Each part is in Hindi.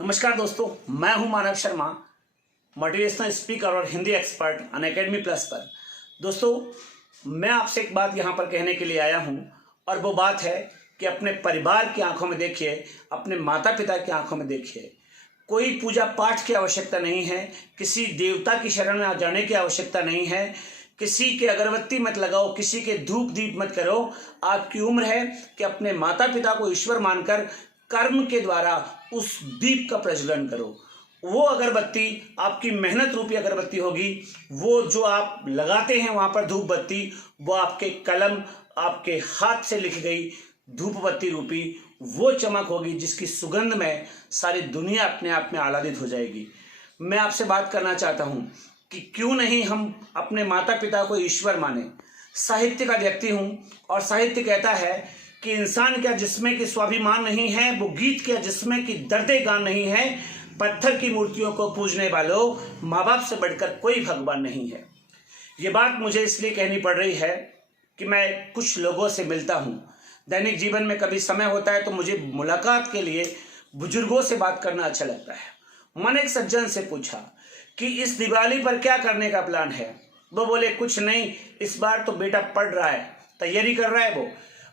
नमस्कार दोस्तों, मैं हूं मानव शर्मा, मोटिवेशनल स्पीकर और हिंदी एक्सपर्ट अनअकैडमी प्लस पर। दोस्तों, मैं आपसे एक बात यहां पर कहने के लिए आया हूं और वो बात है कि अपने परिवार की आंखों में देखिए, अपने माता पिता की आंखों में देखिए। कोई पूजा पाठ की आवश्यकता नहीं है, किसी देवता की शरण में जाने की आवश्यकता नहीं है, किसी के अगरबत्ती मत लगाओ, किसी के धूप दीप मत करो। आपकी उम्र है कि अपने माता पिता को ईश्वर मानकर कर्म के द्वारा उस दीप का प्रज्वलन करो। वो अगरबत्ती आपकी मेहनत रूपी अगरबत्ती होगी। वो जो आप लगाते हैं वहाँ पर धूप बत्ती, वो आपके कलम, आपके हाथ से लिखी गई धूप बत्ती रूपी वो चमक होगी जिसकी सुगंध में सारी दुनिया अपने आप में आह्लादित हो जाएगी। मैं आपसे बात करना चाहता हूँ कि क्यों नहीं हम अपने माता पिता को ईश्वर माने। साहित्य का व्यक्ति हूँ और साहित्य कहता है कि इंसान क्या जिसमें कि स्वाभिमान नहीं है, वो गीत क्या जिसमें कि दर्दे गान नहीं है। पत्थर की मूर्तियों को पूजने वालों, माँ बाप से बढ़कर कोई भगवान नहीं है। ये बात मुझे इसलिए कहनी पड़ रही है कि मैं कुछ लोगों से मिलता हूँ। दैनिक जीवन में कभी समय होता है तो मुझे मुलाकात के लिए बुजुर्गों से बात करना अच्छा लगता है। मैंने एक सज्जन से पूछा कि इस दिवाली पर क्या करने का प्लान है। वो बोले कुछ नहीं, इस बार तो बेटा पढ़ रहा है, तैयारी कर रहा है, वो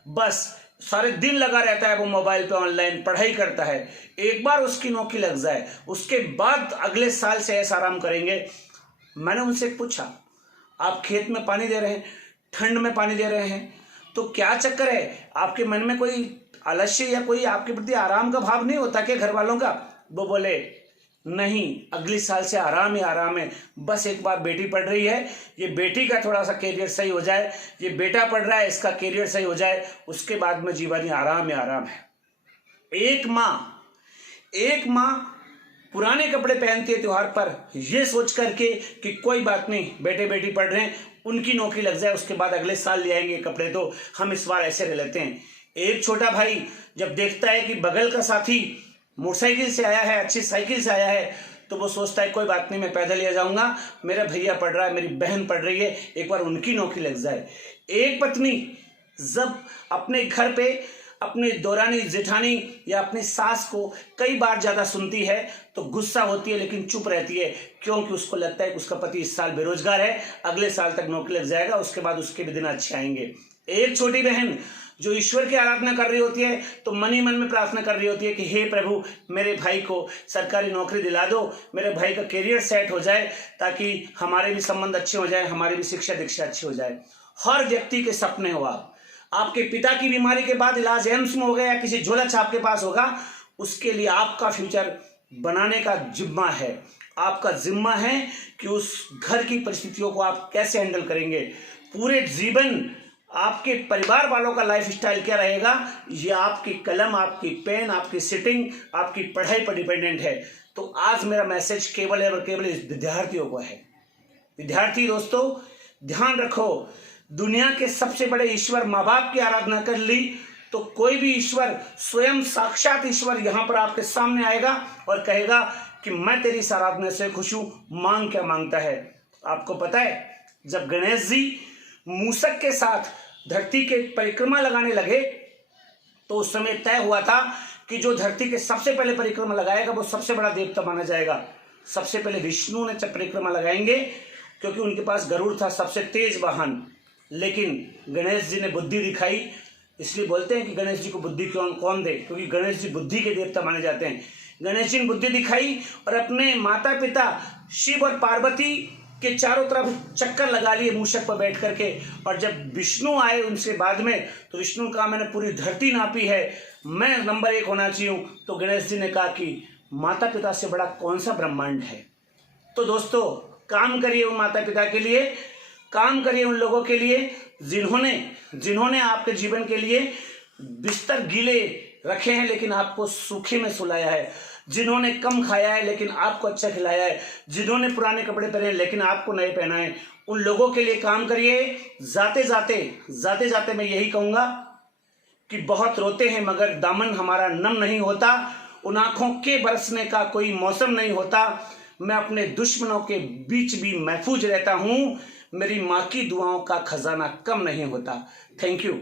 बस सारे दिन लगा रहता है, वो मोबाइल पे ऑनलाइन पढ़ाई करता है। एक बार उसकी नौकरी लग जाए उसके बाद अगले साल से ऐसा आराम करेंगे। मैंने उनसे पूछा, आप खेत में पानी दे रहे हैं, ठंड में पानी दे रहे हैं, तो क्या चक्कर है? आपके मन में कोई आलस्य या कोई आपके प्रति आराम का भाव नहीं होता क्या घर वालों का? वो बोले नहीं, अगले साल से आराम ही आराम है। बस एक बार बेटी पढ़ रही है, ये बेटी का थोड़ा सा कैरियर सही हो जाए, ये बेटा पढ़ रहा है, इसका कैरियर सही हो जाए, उसके बाद में जीवन ही आराम है। एक माँ पुराने कपड़े पहनती है त्योहार पर, ये सोच करके कि कोई बात नहीं, बेटे बेटी पढ़ रहे हैं, उनकी नौकरी लग जाए, उसके बाद अगले साल ले आएंगे कपड़े, तो हम इस बार ऐसे रह लेते हैं। एक छोटा भाई जब देखता है कि बगल का साथी मोटरसाइकिल से आया है, अच्छी साइकिल से आया है, तो वो सोचता है कोई बात नहीं, मैं पैदल ले जाऊंगा, मेरा भैया पढ़ रहा है, मेरी बहन पढ़ रही है, एक बार उनकी नौकरी लग जाए। एक पत्नी जब अपने घर पे अपने दौरानी जेठानी या अपनी सास को कई बार ज़्यादा सुनती है तो गुस्सा होती है, लेकिन चुप रहती है, क्योंकि उसको लगता है कि उसका पति इस साल बेरोजगार है, अगले साल तक नौकरी लग जाएगा, उसके बाद उसके भी दिन अच्छे आएंगे। एक छोटी बहन जो ईश्वर की आराधना कर रही होती है तो मन ही मन में प्रार्थना कर रही होती है कि हे प्रभु, मेरे भाई को सरकारी नौकरी दिला दो, मेरे भाई का करियर सेट हो जाए, ताकि हमारे भी संबंध अच्छे हो जाए, हमारी भी शिक्षा दीक्षा अच्छी हो जाए। हर व्यक्ति के सपने हो आपके पिता की बीमारी के बाद इलाज एम्स में हो गया या किसी झोला छाप के पास होगा, उसके लिए आपका फ्यूचर बनाने का जिम्मा है। आपका जिम्मा है कि उस घर की परिस्थितियों को आप कैसे हैंडल करेंगे। पूरे जीवन आपके परिवार वालों का लाइफ स्टाइल क्या रहेगा, ये आपकी कलम, आपकी पेन, आपकी सिटिंग, आपकी पढ़ाई पर डिपेंडेंट है। तो आज मेरा मैसेज केवल और केवल इस विद्यार्थियों को है। विद्यार्थी दोस्तों, ध्यान रखो, दुनिया के सबसे बड़े ईश्वर माँ बाप की आराधना कर ली तो कोई भी ईश्वर, स्वयं साक्षात ईश्वर यहाँ पर आपके सामने आएगा और कहेगा कि मैं तेरी इस आराधना से खुश हूँ, मांग क्या मांगता है। आपको पता है, जब गणेश जी मूसक के साथ धरती के परिक्रमा लगाने लगे तो उस समय तय हुआ था कि जो धरती के सबसे पहले परिक्रमा लगाएगा वो सबसे बड़ा देवता माना जाएगा। सबसे पहले विष्णु ने परिक्रमा लगाएंगे क्योंकि उनके पास गरुड़ था, सबसे तेज वाहन। लेकिन गणेश जी ने बुद्धि दिखाई, इसलिए बोलते हैं कि गणेश जी को बुद्धि कौन दे, क्योंकि गणेश जी बुद्धि के देवता माने जाते हैं। गणेश जी ने बुद्धि दिखाई और अपने माता पिता शिव और पार्वती के चारों तरफ चक्कर लगा लिए मूषक पर बैठ करके। और जब विष्णु आए उनसे बाद में, तो विष्णु ने कहा मैंने पूरी धरती नापी है, मैं नंबर 1 होना चाहिए। तो गणेश जी ने कहा कि माता पिता से बड़ा कौन सा ब्रह्मांड है। तो दोस्तों, काम करिए उन माता पिता के लिए, काम करिए उन लोगों के लिए जिन्होंने आपके जीवन के लिए बिस्तर गीले रखे हैं लेकिन आपको सूखे में सुलाया है, जिन्होंने कम खाया है लेकिन आपको अच्छा खिलाया है, जिन्होंने पुराने कपड़े पहने लेकिन आपको नए पहनाए, उन लोगों के लिए काम करिए। जाते जाते मैं यही कहूँगा कि बहुत रोते हैं मगर दामन हमारा नम नहीं होता, उन आँखों के बरसने का कोई मौसम नहीं होता। मैं अपने दुश्मनों के बीच भी महफूज रहता हूँ, मेरी माँ की दुआओं का खजाना कम नहीं होता। Thank you.